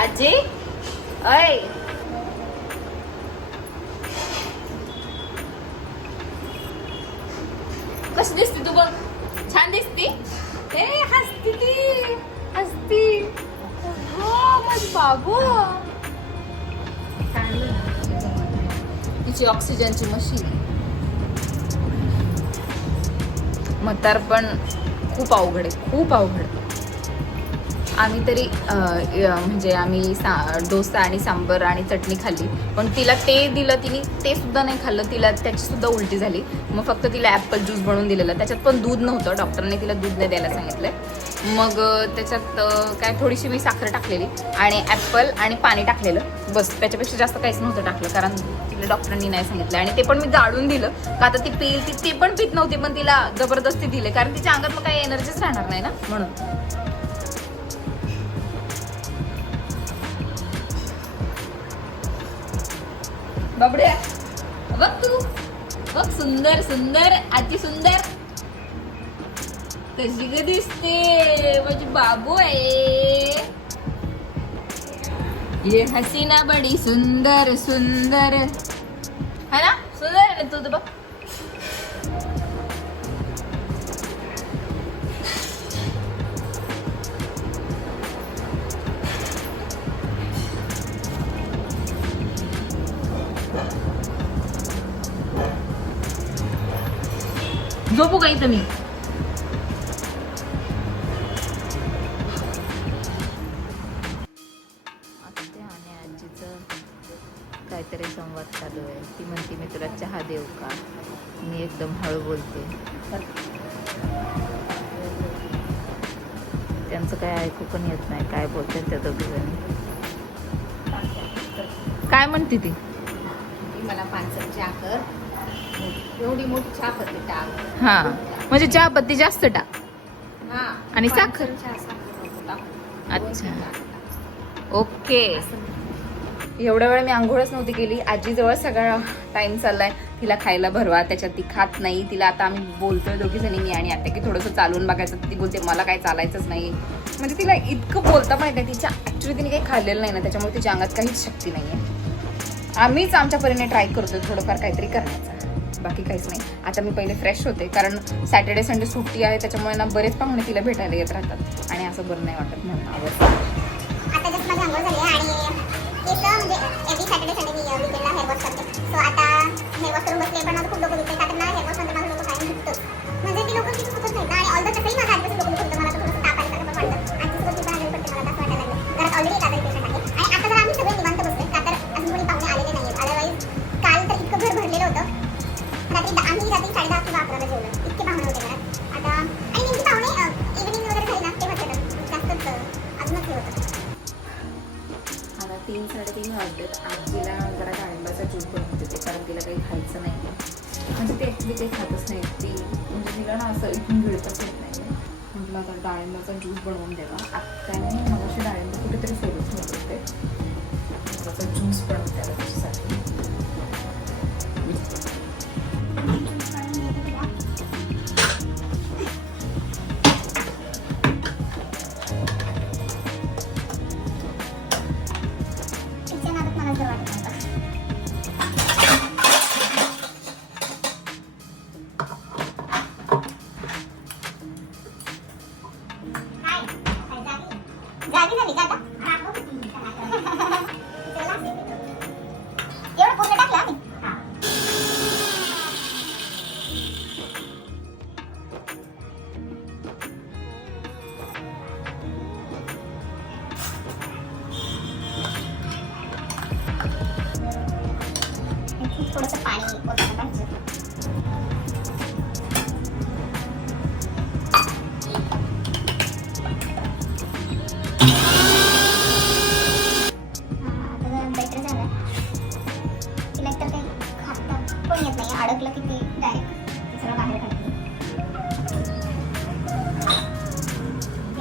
आजी अय कशी दिसते तू बघ? छान दिसती? ए हसती ती. हसती. हो माझ बाबू. तिची ऑक्सिजनची मशीन म्हातार पण खूप अवघड आहे खूप अवघड. आहे. आम्ही तरी म्हणजे आम्ही सा डोसा आणि सांबर आणि चटणी खाल्ली. पण तिला ते दिलं तिने ते सुद्धा नाही खाल्लं. तिला त्याची सुद्धा उलटी झाली. मग फक्त तिला ॲपल ज्यूस बनवून दिलेला. त्याच्यात पण दूध नव्हतं. डॉक्टरने तिला दूध नाही द्यायला सांगितलंय. मग त्याच्यात काय थोडीशी मी साखर टाकलेली आणि ॲपल आणि पाणी टाकलेलं. बस त्याच्यापेक्षा जास्त काहीच नव्हतं टाकलं. कारण तिला डॉक्टरांनी नाही सांगितलं. आणि ते पण मी जाळून दिलं. का आता ती पेल ती ते पण पित नव्हती. पण तिला जबरदस्ती दिले. कारण तिच्या अंगात मग काही एनर्जीच राहणार नाही ना? म्हणून. बाबड्या. बघ तू. बघ सुंदर सुंदर आजी सुंदर. कशी ग दिसते. माझी बाबू आहे. ये हसीना बडी सुंदर सुंदर. है ना? सुंदर ना तू तर बघ. झोपू का इथं मी. आत्या आणि आजीचं काहीतरी संवाद चालू आहे. ती म्हणते मी तुला चहा देऊ का? मी एकदम हळू बोलते. त्यांचं काय ऐकू पण येत नाही. काय बोलते त्या दोघी काय म्हणते ती? मला पानसट चहा कर. एवढी मोठी चहा पत्ती टाक. हा. म्हणजे चहा पत्ती जास्त टाक. हा. आणि साखर? पानसट चहा साखर नको टाकू. अच्छा. टाक. ओके. एवढ्या वेळ मी आंघोळच नव्हती केली. आजीजवळ सगळा टाइम चाललाय. तिला खायला भरवा. त्याच्यात ती खात नाही. तिला आता आम्ही बोलतोय दोघी जणी मी आणि आता की थोडंसं चालून बघायचं. ती बोलते मला काय चालायचंच नाही. म्हणजे तिला इतकं बोलता पण येते तिच्या ऍक्च्युली तिने काही खाल्लेलं नाही ना. त्याच्यामुळे तिच्या अंगात काहीच शक्ती नाहीये. आम्हीच आमच्या परीने ट्राय करतोय थोडंफार काहीतरी करण्याचा. बाकी काहीच नाही. आता मी पहिले फ्रेश होते कारण सॅटर्डे संडे सुट्टी आहे त्याच्यामुळे ना बरेच पाहुणे तिला भेटायला येत राहतात. आणि असं बरं नाही वाटत म्हणून आवडतं. म्हणजे ते ॲक्च्युली काही खातच नाही. ती म्हणजे तिला ना असं इथून गिळतच येत नाही. म्हटलं आता डाळिंबाचा ज्यूस बनवून द्यावा मला असे डाळिंब कुठेतरी सोडून ठेवत होते. त्याचा ज्यूस बनवून द्यावा त्याच्यासाठी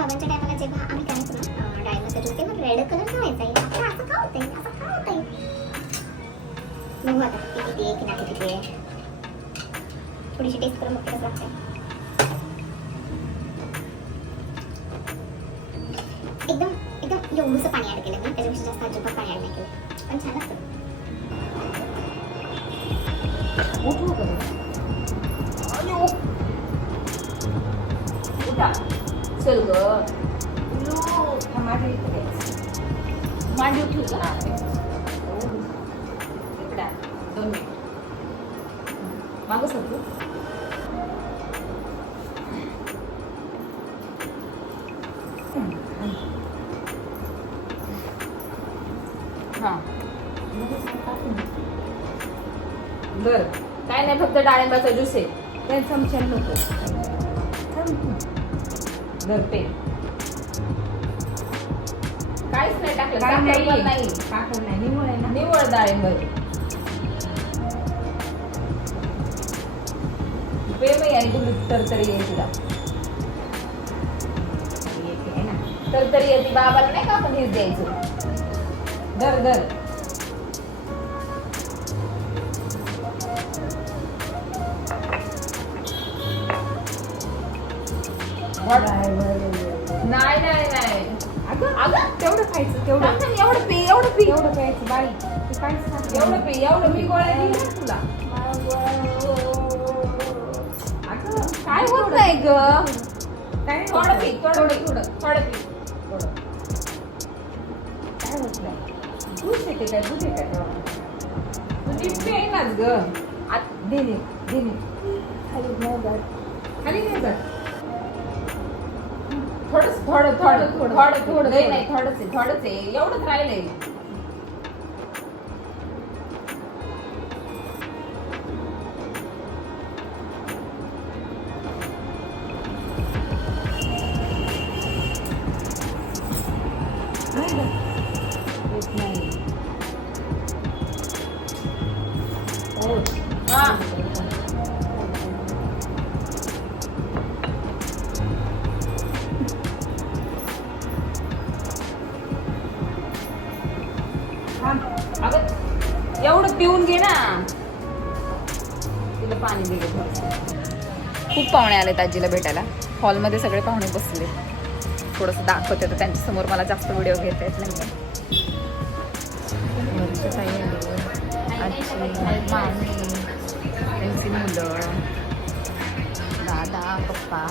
बाबांच्या टायमाला जेव्हा आम्ही काय ना डाळीचा ज्यूस तेव्हा रेड कलर व्हायचा आता असं का होतंय? असं का होतंय? बघू आता. ती किती आहे की नाही किती आहे. थोडीशी टेस्ट करून मग कसं लागतंय एकदम एकदम एवढंसं पाणी ॲड केलं मी. त्याच्यापेक्षा जास्त अजिबात पाणी ॲड नाही केलं पण छान लागतं. उठू. का चल ग मांडीव ठेवू का? इकडे आण. दोन मिनिट. मागं सरकू हां. बर. काय नाही फक्त डाळिंबाचा ज्यूस आहे. काही चमच्यान नको. पे काहीच नाही टाकलं. साखर पण नाही. साखर नाही. निवळ आहे ना? निवळ डाळिंब आहे. प्रेम आहे आणि तुम्ही तरतरी आहे तुला. ना. तरतरी येते बाबाला नाही का आपण हेच द्यायचं दर दर नाही नाही नाही. अगं अगं तेवढं खायचं तेवढं. ना, एवढं पी एवढं पी. एवढं प्यायचं बाई. तू नाही. एवढं पी एवढं मी गोळ्या ना तुला? अगं काय होत नाही ग? काय थोडं होत. पी थोडं पी थोडं थोडं पी. थोडं. काय होत नाही? येते काय? तूच येते काय तुझी पेनाच ग. आत देणे देणे खाली नाही जात. खाली नाही जात. थोडं थोडं थोडं थोडं, थोडं थोडं. नाही थोडंच आहे थोडंच आहे एवढंच राहिलंय. अगं एवढं पिऊन घे ना. तिला पाणी दिले खूप पाहुणे आले आजीला भेटायला. हॉलमध्ये सगळे पाहुणे बसले. थोडंसं दाखवते तर त्यांच्यासमोर मला जास्त व्हिडिओ घेता येत नाही मामी मुलं दादा पप्पा.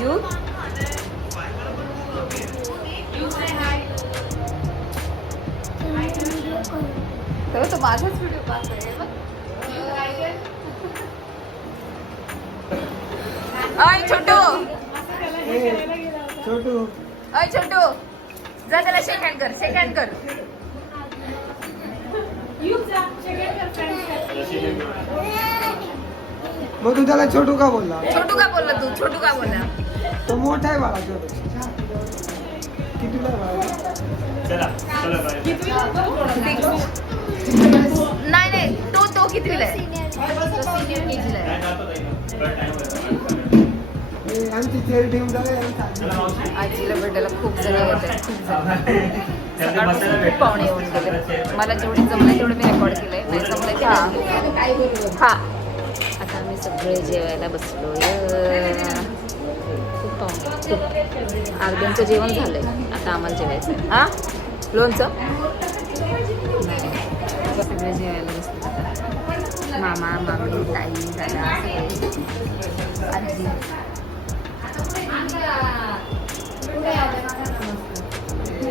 यू तो माझाच व्हिडिओ पाहतोय. अय छोटू छोटू. अय छोटू. जा त्याला शेक हँड कर शेक हँड कर. मग तू त्याला छोटू का बोलला? छोटू का बोलला तू? छोटू का बोलला? तो मोठा आहे बाळा छोटू. नाही नाही तो तो कितवीला आहे? आजीला भेटायला खूप जण येत आहेत खूप जण खूप पाहुणे येऊन गेले. मला जेवढे जमले तेवढे मी रेकॉर्ड केलंय. नाही जमले ते हा. हा. आता आम्ही सगळे जेवायला बसलो अर्ध्यांचं जेवण झालंय. आता आम्हाला जेवायचं हा? लोणचं? नाही. सगळे जेवायला बसले मामा मामी ताई दादा आजी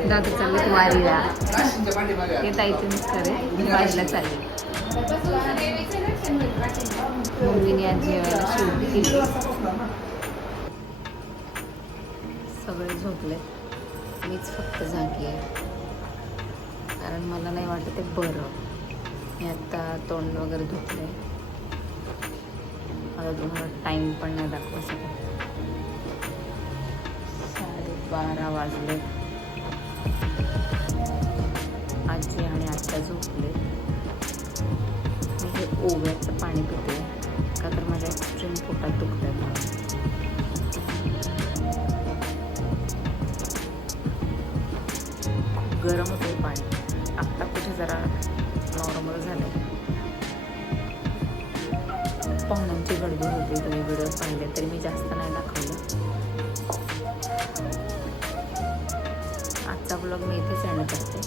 दादा चालले वारीला. हे ताईचं मिस्टर आहे. वारीला चालले. मम्मीने आज जेवायला शिवली केली सगळे झोपले मीच फक्त जागी आहे कारण मला नाही वाटत ते बरं. मी आत्ता तोंड वगैरे धुतले मला तुम्हाला टाईम पण नाही दाखवू शकत. साडेबारा वाजले. आजी आणि आत्ता झोपले. मी हे ओव्याचं पाणी पिते. का तर माझ्या एक्स्ट्रीम पोटात दुखत आहे मला. गरम होते पाणी. आत्ता कुठे जरा नॉर्मल झालं पाहुण्यांची गडबड होती तुम्ही व्हिडिओ पाहिले तरी मी जास्त नाही दाखवलं. आजचा ब्लॉग मी इथेच एंड करते.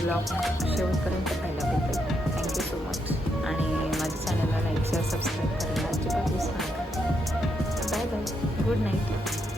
ब्लॉग शेवटपर्यंत पाहायला भेटेल थँक्यू सो मच आणि माझ्या चॅनलला लाईक शेअर सबस्क्राईब करायला अजिबात विसरू नका. Bye bye good night